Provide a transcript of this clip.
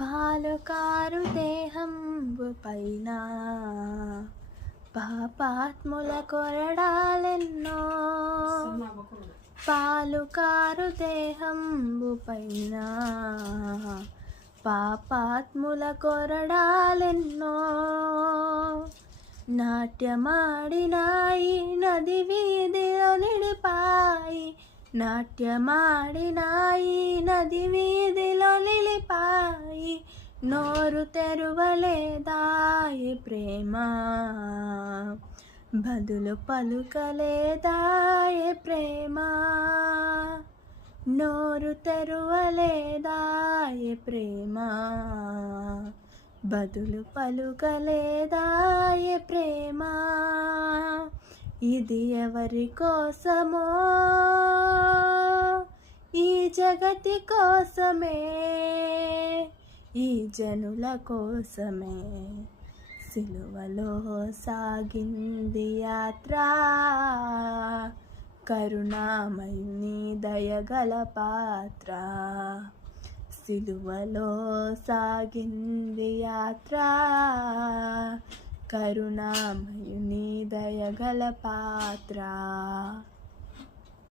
పాలుకారు దేహంబు పైన పాపాత్ముల కొరడాలెన్నో. పాలుకారు దేహంబు పైన పాపాత్ముల కొరడాలెన్నో. నాట్యమాడినాయి నది వీధిలో నిలిపాయి. నాట్యమాడినాయి నది వీధిలో నిలిపాయి. నోరు తెరువలేదాయి ప్రేమ, బదులు పలుకలేదాయి ప్రేమ. నోరు తెరువలేదాయి ప్రేమ, బదులు పలుకలేదాయి ప్రేమ. ఇది ఎవరి కోసమో, ఈ జగతి కోసమే, ఈ జనుల కోసమే. సిలువలో సాగింది యాత్ర, కరుణామయుని దయగల పాత్ర. సిలువలో సాగింది యాత్ర, కరుణామయుని దయగల పాత్ర.